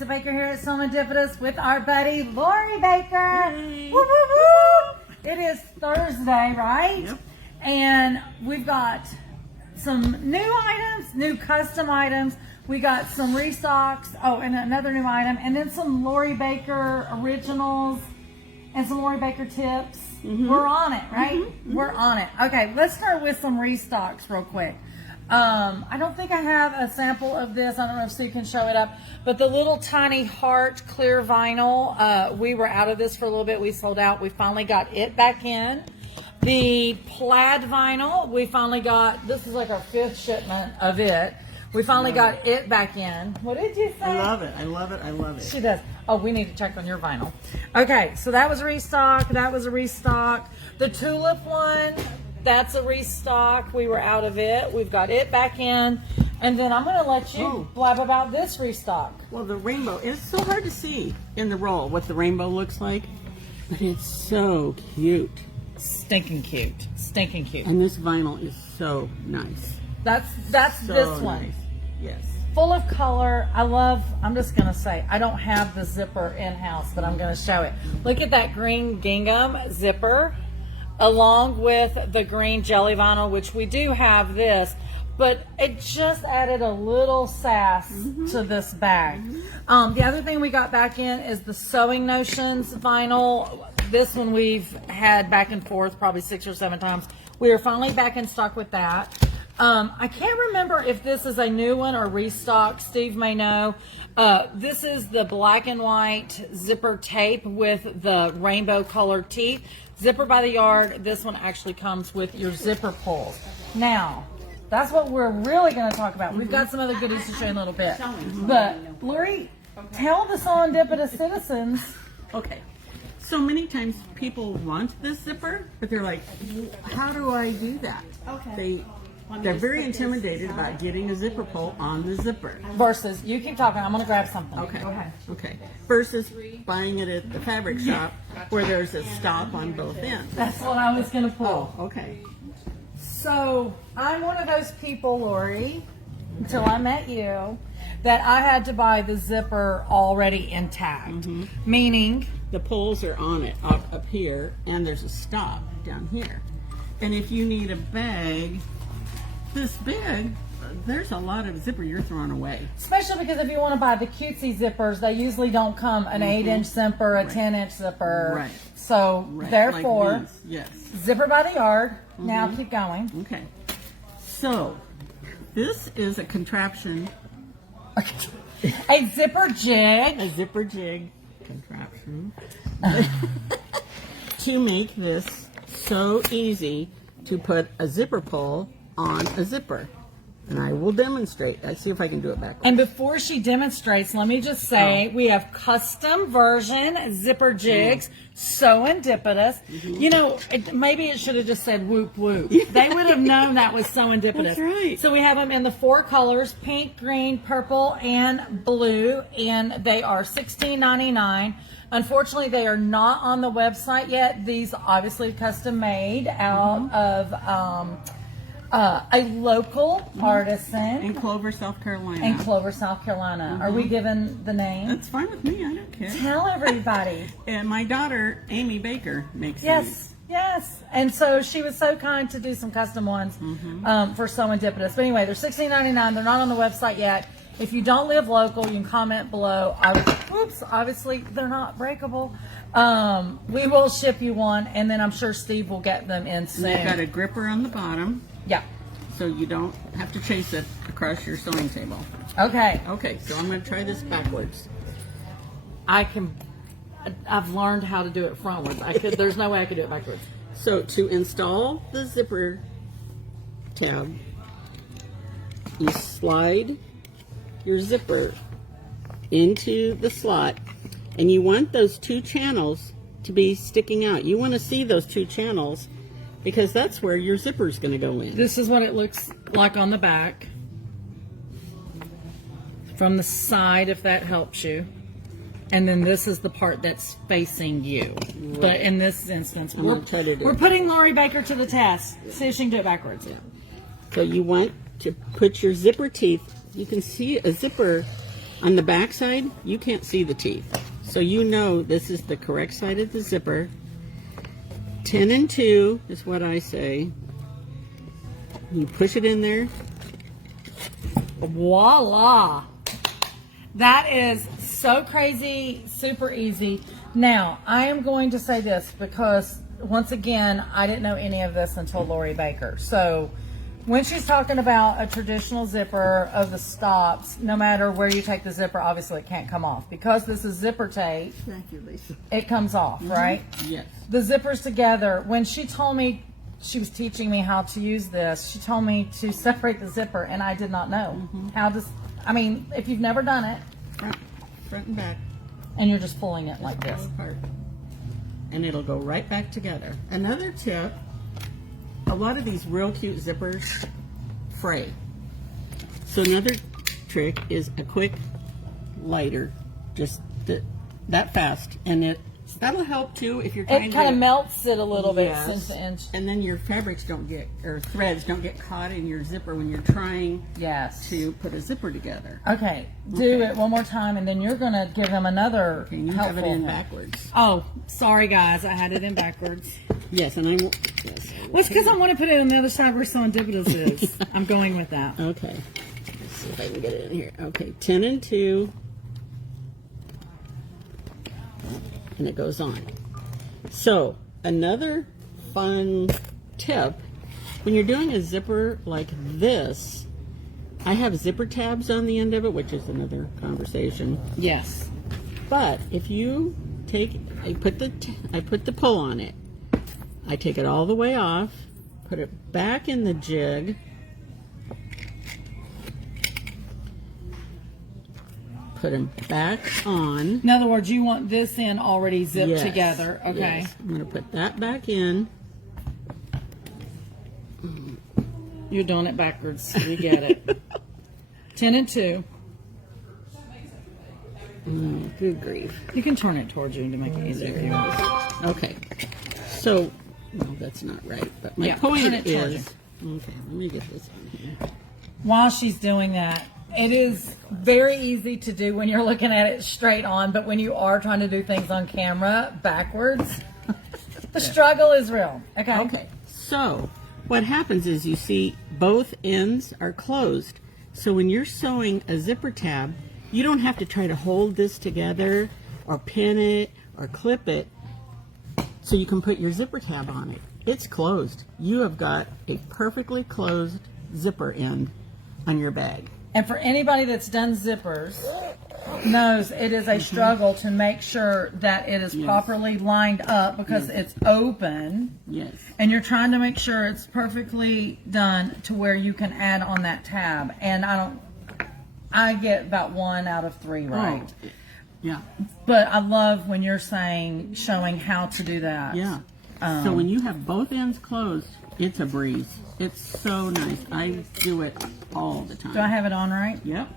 Lisa Baker here at Serendipitous with our buddy Lori Baker. Woo, woo, woo. It is Thursday, right? Yep. And we've got some new items, new custom items. We got some restocks. Oh, and another new item. And then some Lori Baker originals and some Lori Baker tips. We're on it, right? We're on it. Okay, let's start with some restocks real quick. I don't think I have a sample of this. I don't know if Sue can show it up. But the little tiny heart clear vinyl, we were out of this for a little bit. We sold out. We finally got it back in. The plaid vinyl, we finally got, this is like our 5th shipment of it. We finally got it back in. What did you say? I love it. I love it. I love it. She does. Oh, we need to check on your vinyl. Okay, so that was a restock. That was a restock. The tulip one, that's a restock. We were out of it. We've got it back in. And then I'm going to let you blab about this restock. Well, the rainbow, it's so hard to see in the roll what the rainbow looks like, but it's so cute. Stinking cute. Stinking cute. And this vinyl is so nice. That's So this one. nice. Yes. Full of color. I love, I'm just going to say, I don't have the zipper in-house, but I'm going to show it. Look at that green gingham zipper along with the green jelly vinyl, which we do have this, but it just added a little sass to this bag. The other thing we got back in is the Sewing Notions vinyl. This one we've had back and forth probably 6 or 7 times. We are finally back in stock with that. I can't remember if this is a new one or restock. Steve may know. This is the black and white zipper tape with the rainbow colored teeth. Zipper by the yard. This one actually comes with your zipper pulls. Now, that's what we're really going to talk about. We've got some other goodies to show you in a little bit. But, Lori, tell the Serendipitous citizens. Okay. So many times people want this zipper, but they're like, how do I do that? Okay. They're very intimidated about getting a zipper pull on the zipper. Versus, you keep talking, I'm going to grab something. Okay. Go ahead. Okay. Versus buying it at the fabric shop where there's a stop on both ends. That's what I was going to pull. Oh, okay. So, I'm one of those people, Lori, until I met you, that I had to buy the zipper already intact. Meaning, The poles are on it up here, and there's a stop down here. And if you need a bag this big, there's a lot of zipper you're throwing away. especially because if you want to buy the cutesy zippers, they usually don't come an 8-inch zipper, a 10-inch zipper. Right. So, Right, therefore, like these. Yes. zipper by the yard. Now keep going. Okay. So, this is a contraption, A zipper jig. a zipper jig contraption, to make this so easy to put a zipper pull on a zipper. And I will demonstrate. I see if I can do it backwards. And before she demonstrates, let me just say we have custom version zipper jigs, Serendipitous. You know, maybe it should have just said whoop whoop. They would have known that was Serendipitous. That's right. So we have them in the 4 colors, pink, green, purple, and blue, and they are $16.99. Unfortunately, they are not on the website yet. These obviously custom made out of a local artisan In Clover, South Carolina. in Clover, South Carolina. Are we given the name? That's fine with me. I don't care. Tell everybody. And my daughter, Amy Baker, makes these. Yes, yes. And so she was so kind to do some custom ones for Serendipitous. But anyway, they're $16.99. They're not on the website yet. If you don't live local, you can comment below. Obviously, they're not breakable. We will ship you one, and then I'm sure Steve will get them in soon. They've got a gripper on the bottom, Yeah. so you don't have to chase it across your sewing table. Okay. Okay, so I'm going to try this backwards. I've learned how to do it frontwards. There's no way I could do it backwards. So to install the zipper tab, you slide your zipper into the slot, and you want those 2 channels to be sticking out. You want to see those 2 channels because that's where your zipper is going to go in. This is what it looks like on the back. From the side, if that helps you. And then this is the part that's facing you. Right. But in this instance, I'm gonna try to do we're it. putting Lori Baker to the test. See if she can do it backwards. So you want to put your zipper teeth, you can see a zipper On the back side, you can't see the teeth. So you know this is the correct side of the zipper. 10 and 2 is what I say. You push it in there. Voila! That is so crazy, super easy. Now, I am going to say this because, once again, I didn't know any of this until Lori Baker. So, when she's talking about a traditional zipper of the stops, no matter where you take the zipper, obviously it can't come off. Because this is zipper tape, Thank you, Lisa. it comes off, right? Yes. The zippers together, when she told me, she was teaching me how to use this, she told me to separate the zipper, and I did not know. How does, I mean, if you've never done it, Front and back. and you're just pulling it like this. Apart. And it'll go right back together. Another tip, a lot of these real cute zippers fray. So another trick is a quick lighter, just that fast, and that'll help too if you're trying It to. kind of melts it a little bit Yes. since the inch. And then your fabrics don't get, or threads don't get caught in your zipper when you're trying Yes. to put a zipper together. Okay, do it one more time, and then you're going to give them another And you helpful have it in hint. backwards. Oh, sorry guys, I had it in backwards. Yes, and yes. Well, it's because I want to put it on the other side where serendipitous is. I'm going with that. Okay. Let's see if I can get it in here. Okay, 10 and 2. And it goes on. So, another fun tip, when you're doing a zipper like this, I have zipper tabs on the end of it, which is another conversation. Yes. But if you take, I put the pull on it. I take it all the way off, put it back in the jig, put them back on. In other words, you want this in already zipped Yes, together. Okay. yes. I'm going to put that back in. You're doing it backwards. You get it. 10 and 2. Good grief. You can turn it towards you to make it easier for you. Okay. So, no, that's not right. But my Yeah, point turn it towards is, okay, let me get this in here. While she's doing that, it is very easy to do when you're looking at it straight on, but when you are trying to do things on camera backwards, the struggle is real. Okay. Okay. So, what happens is you see both ends are closed. So when you're sewing a zipper tab, you don't have to try to hold this together or pin it or clip it so you can put your zipper tab on it. It's closed. You have got a perfectly closed zipper end on your bag. And for anybody that's done zippers, knows it is a struggle to make sure that it is properly lined up because it's open. Yes. And you're trying to make sure it's perfectly done to where you can add on that tab. And I get about 1 out of 3 right. Oh, yeah. But I love when you're showing how to do that. Yeah. So when you have both ends closed, it's a breeze. It's so nice. I do it all the time. Do I have it on right? Yep.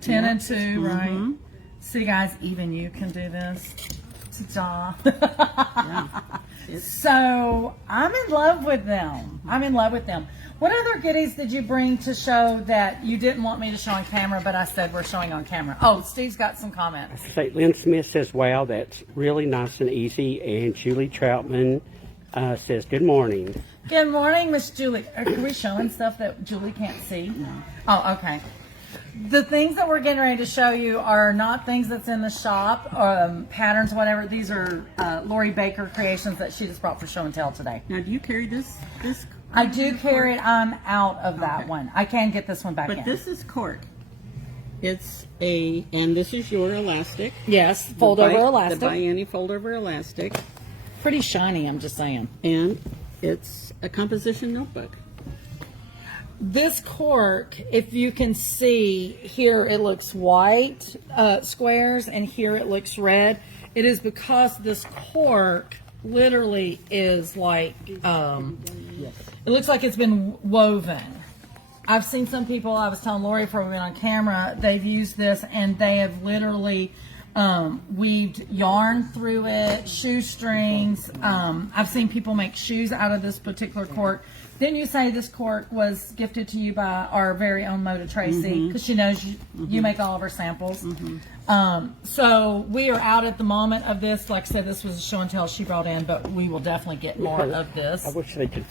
10 and 2, right? See, guys, even you can do this. Ta-da. Yeah. So I'm in love with them. I'm in love with them. What other goodies did you bring to show that you didn't want me to show on camera, but I said we're showing on camera? Oh, Steve's got some comments. Say, Lynn Smith says, wow, that's really nice and easy. And Julie Troutman says, good morning. Good morning, Miss Julie. Are we showing stuff that Julie can't see? No. Oh, okay. The things that we're getting ready to show you are not things that's in the shop, patterns, whatever. These are Lori Baker creations that she just brought for show and tell today. Now, do you carry this? I do carry it. I'm out of that one. I can get this one back in. But this is cork. It's and this is your elastic. Yes, fold over elastic. The Bianni fold over elastic. Pretty shiny, I'm just saying. And it's a composition notebook. This cork, if you can see, here it looks white squares and here it looks red. It is because this cork literally is like, it looks like it's been woven. I've seen some people, I was telling Lori before we went on camera, they've used this and they have literally weaved yarn through it, shoestrings. I've seen people make shoes out of this particular cork. Didn't you say this cork was gifted to you by our very own Moda Tracy? Because she knows you make all of her samples. So we are out at the moment of this. Like I said, this was a show and tell she brought in, but we will definitely get more of this. I wish they could.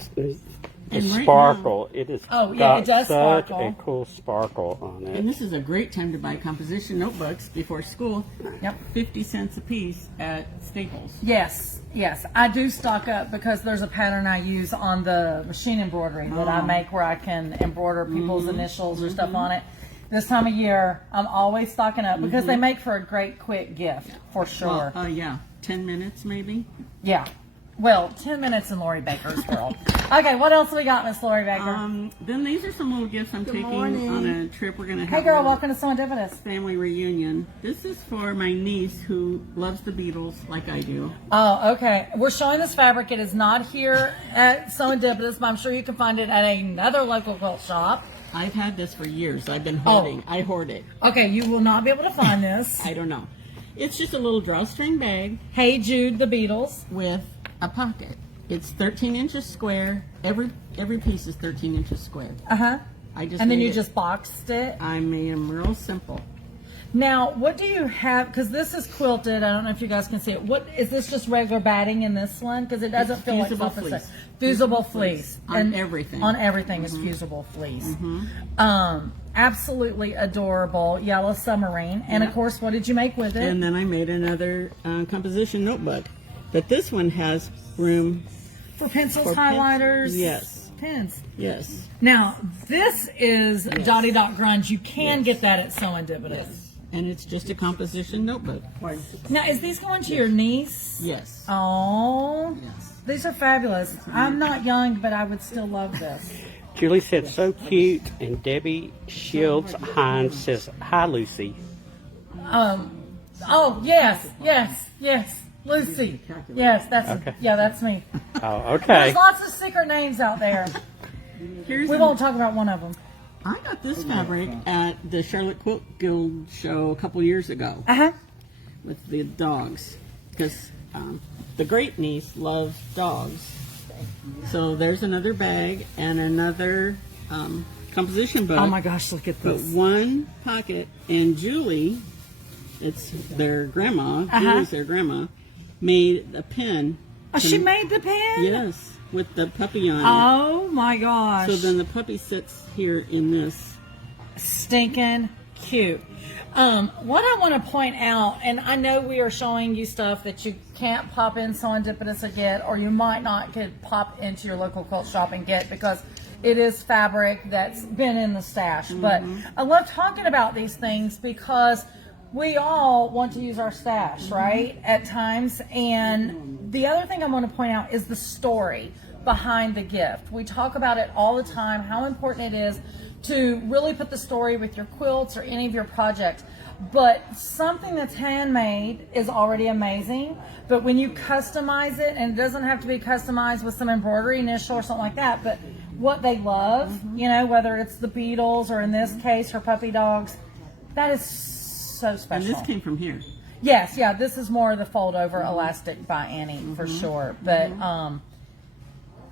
The And right sparkle. It is. Oh, yeah, it does such sparkle. a cool sparkle on it. And this is a great time to buy composition notebooks before school. Yep. 50 cents a piece at Staples. Yes, yes. I do stock up because there's a pattern I use on the machine embroidery that I make where I can embroider people's initials or stuff on it. This time of year, I'm always stocking up because they make for a great quick gift, for sure. Well, yeah, 10 minutes maybe. Yeah. Well, 10 minutes in Lori Baker's world. Okay, what else we got, Miss Lori Baker? Then these are some little gifts I'm taking on a trip. We're going to have Hey, girl, a welcome to Serendipitous. family reunion. This is for my niece who loves the Beatles like I do. Oh, okay. We're showing this fabric. It is not here at Serendipitous, but I'm sure you can find it at another local quilt shop. I've had this for years. I've been hoarding. I hoard it. Okay, you will not be able to find this. I don't know. It's just a little drawstring bag Hey Jude, the Beatles. with a pocket. It's 13 inches square. Every piece is 13 inches square. Uh-huh. I just And then made you it- just boxed it. I made them real simple. Now, what do you have? Because this is quilted. I don't know if you guys can see it. What is this? Just regular batting in this one? Because it doesn't feel like fusible self-assessed. fleece. Fusible fleece On everything. On everything is fusible fleece. Absolutely adorable yellow submarine. And of course, what did you make with it? And then I made another composition notebook. But this one has room. For pencils, For pens? highlighters, Yes. pens. Yes. Now, this is Dottie Dot Grunge. You can get that at Serendipitous. And it's just a composition notebook. Now, is these going to your niece? Yes. Oh, Yes. these are fabulous. I'm not young, but I would still love this. Julie said, so cute. And Debbie Shields Hines says, hi, Lucy. Oh, yes, yes, yes. Lucy. Yes, that's me. Oh, okay. There's lots of secret names out there. Here's We won't talk about one of them. I got this fabric at the Charlotte Quilt Guild show a couple years ago Uh-huh. with the dogs. Because the great niece loves dogs. So there's another bag and another composition book. Oh my gosh, look at But this. one pocket, and Julie, it's their grandma, Julie's their grandma, made a pen. Oh, she made the pen? Yes, with the puppy on it. Oh my gosh. So then the puppy sits here in this. Stinking cute. What I want to point out, and I know we are showing you stuff that you can't pop in Serendipitous and get, or you might not could pop into your local quilt shop and get because it is fabric that's been in the stash. But I love talking about these things because we all want to use our stash, right, at times. And the other thing I want to point out is the story behind the gift. We talk about it all the time, how important it is to really put the story with your quilts or any of your projects. But something that's handmade is already amazing. But when you customize it, and it doesn't have to be customized with some embroidery initial or something like that, but what they love, you know, whether it's the Beatles or in this case her puppy dogs, that is so And special. this came from here. Yes, yeah, this is more of the fold over elastic by Annie for sure. But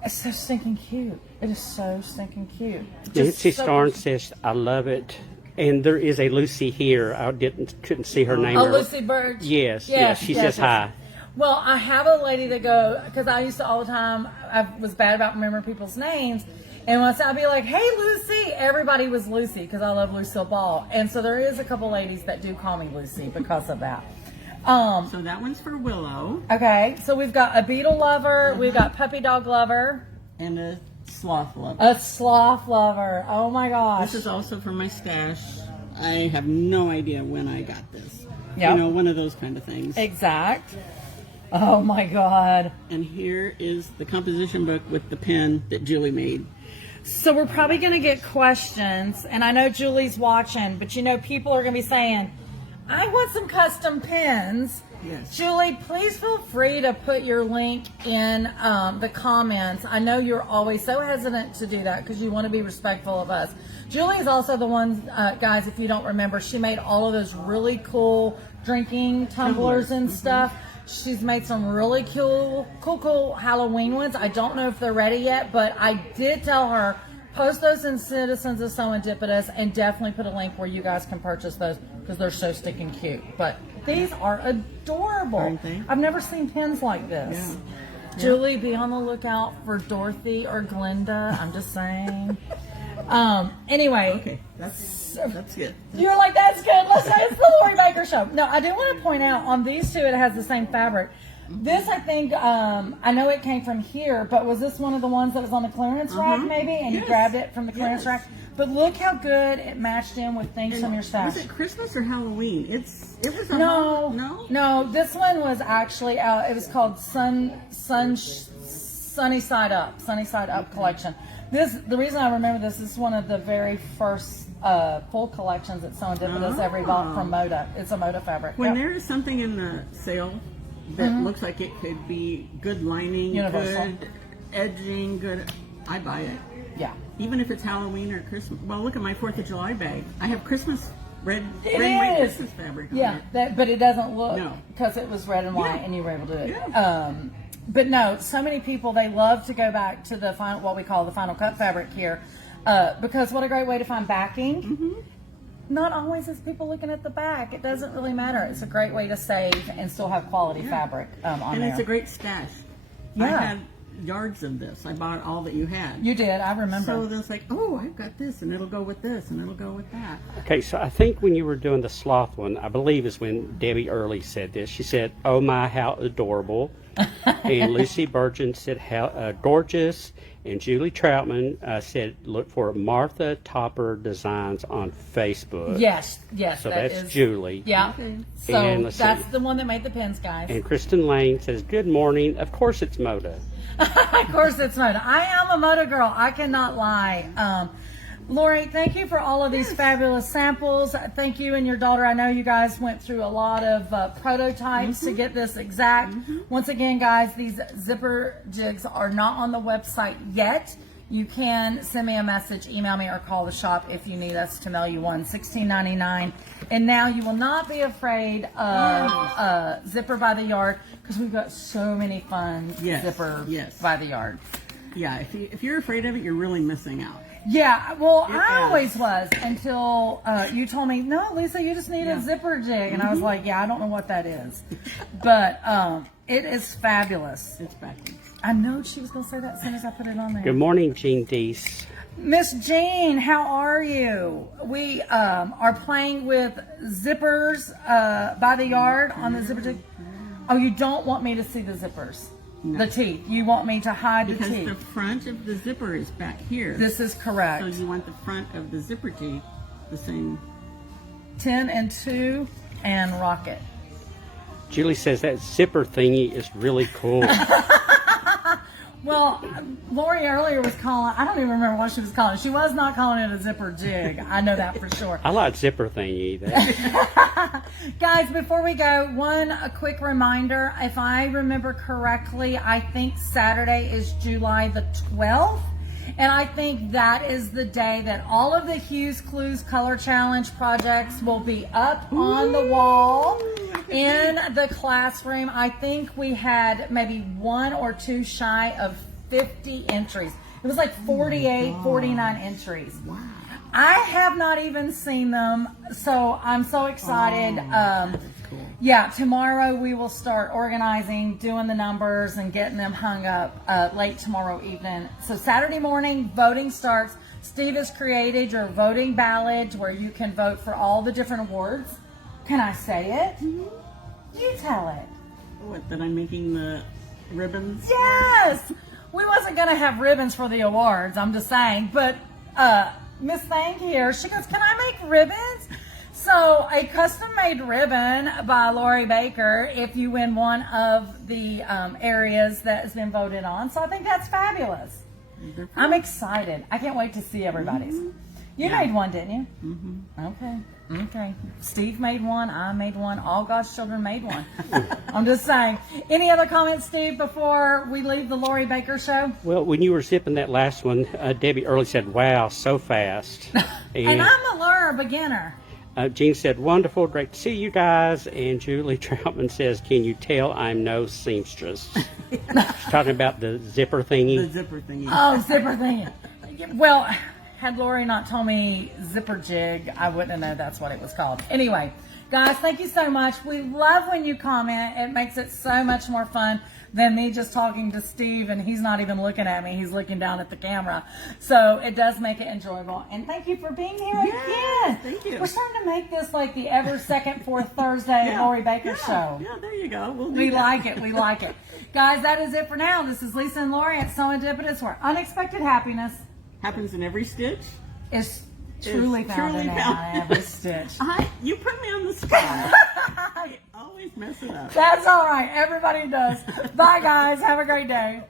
it's so stinking cute. It is so stinking cute. Nancy so- Starn says, I love it. And there is a Lucy here. I couldn't see her name. Oh, or- Lucy Birch. Yes, yes, she says hi. Well, I have a lady that go, because I used to all the time, I was bad about remembering people's names. And once I'd be like, hey, Lucy, everybody was Lucy because I love Lucille Ball. And so there is a couple ladies that do call me Lucy because of that. So that one's for Willow Okay, so we've got a beetle lover, we've got puppy dog lover, and a sloth lover. a sloth lover. Oh my gosh. This is also for my stash. I have no idea when I got this. Yep. You know, one of those kind of things. Exact. Oh my God. And here is the composition book with the pen that Julie made. So we're probably going to get questions, and I know Julie's watching, but you know, people are going to be saying, I want some custom pins. Yes. Julie, please feel free to put your link in the comments. I know you're always so hesitant to do that because you want to be respectful of us. Julie is also the one, guys, if you don't remember, she made all of those really cool drinking tumblers and stuff. She's made some really cool Halloween ones. I don't know if they're ready yet, but I did tell her, post those in Citizens of Serendipitous and definitely put a link where you guys can purchase those because they're so stinking cute. But these are adorable. Aren't they? I've never seen pins like this. Yeah. Julie, be on the lookout for Dorothy or Glinda. I'm just saying. Anyway. Okay, that's good. You're like, that's good. Let's say it's the Lori Baker Show. No, I do want to point out on these two, it has the same fabric. This, I think, I know it came from here, but was this one of the ones that was on the clearance rack, maybe? And you grabbed it from the clearance rack? But look how good it matched in with things from your stash. Was it Christmas or Halloween? It was a No. This one was actually it was called Sunny Side Up collection. The reason I remember this is one of the very first full collections that Serendipitous ever bought from Moda. It's a Moda fabric. When there is something in the sale that looks like it could be good lining, Universal. good edging, good, I buy it. Yeah. Even if it's Halloween or Christmas. Well, look at my 4th of July bag. I have Christmas red It and white is. Christmas fabric on Yeah, it. but it doesn't look No. because it was red and white, Yeah. and you were able to do it. Yeah. But no, so many people, they love to go back to the final, what we call the final cut fabric here, because what a great way to find backing. Not always is people looking at the back. It doesn't really matter. It's a great way to save and still have quality fabric on And there. it's a great stash. Yeah. I had yards of this. I bought all that you had. You did, I remember. So then it's like, oh, I've got this, and it'll go with this, and it'll go with that. Okay, so I think when you were doing the sloth one, I believe is when Debbie Early said this. She said, "Oh my, how adorable!" And Lucy Burgeon said, "How gorgeous!" And Julie Troutman said, "Look for Martha Topper Designs on Facebook." Yes, So that that's is- Julie. Yeah. Okay. So And let's that's see. the one that made the pins, guys. And Kristen Lane says, "Good morning. Of course it's Moda." Of course it's Moda. I am a Moda girl. I cannot lie. Lori, thank you for all of these fabulous samples. Thank you and your daughter. I know you guys went through a lot of prototypes to get this exact. Once again, guys, these zipper jigs are not on the website yet. You can send me a message, email me, or call the shop if you need us to mail you one. $16.99. And now you will not be afraid of Zipper by the Yard because we've got so many fun Zipper by the Yard. Yeah, if you're afraid of it, you're really missing out. Yeah, well, It I is. always was until you told me, no, Lisa, you just need a zipper jig. And I was like, yeah, I don't know what that is. But it is fabulous. It's backing. I know she was going to say that as soon as I put it on there. Good morning, Jean Deese. Miss Jean, how are you? We are playing with zippers by the yard on the zipper jig. Oh, you don't want me to see the zippers? No. The teeth. You want me to hide Because the teeth. the front of the zipper is back here. This is correct. So you want the front of the zipper teeth the same. 10 and 2 and rocket. Julie says that zipper thingy is really cool. Well, Lori earlier was calling, I don't even remember what she was calling. She was not calling it a zipper jig. I know that for sure. I like zipper thingy. That. Guys, before we go, a quick reminder. If I remember correctly, I think Saturday is July the 12th. And I think that is the day that all of the Hues Clues Color Challenge projects will be up on the wall in the classroom. I think we had maybe 1 or 2 shy of 50 entries. It was like 48, 49 entries. Wow. I have not even seen them, so I'm so excited. That's cool. Yeah, tomorrow we will start organizing, doing the numbers, and getting them hung up late tomorrow evening. So Saturday morning, voting starts. Steve has created your voting ballot where you can vote for all the different awards. Can I say it? You tell it. What, that I'm making the ribbons? Yes! We wasn't going to have ribbons for the awards, I'm just saying. But Miss Thang here, she goes, can I make ribbons? So a custom-made ribbon by Lori Baker if you win one of the areas that has been voted on. So I think that's fabulous. I'm excited. I can't wait to see everybody's. You made one, didn't you? Okay. Okay. Steve made one. I made one. All God's children made one. I'm just saying. Any other comments, Steve, before we leave the Lori Baker show? Well, when you were zipping that last one, Debbie Early said, "Wow, so fast." And I'm a learner, beginner. Jean said, wonderful, great to see you guys. And Julie Troutman says, can you tell I'm no seamstress? She's talking about the zipper thingy. The zipper thingy. Oh, zipper thing. Well, had Lori not told me zipper jig, I wouldn't have known that's what it was called. Anyway, guys, thank you so much. We love when you comment. It makes it so much more fun than me just talking to Steve and he's not even looking at me. He's looking down at the camera. So it does make it enjoyable. And thank you for being here again. Thank you. We're starting to make this like the every second, fourth Thursday Lori Baker show. Yeah, there you go. We like it. We like it. Guys, that is it for now. This is Lisa and Lori at Serendipitous, where unexpected happiness Happens in every stitch. is truly found in every stitch. You put me on the spot. I always mess it up. That's all right. Everybody does. Bye, guys. Have a great day.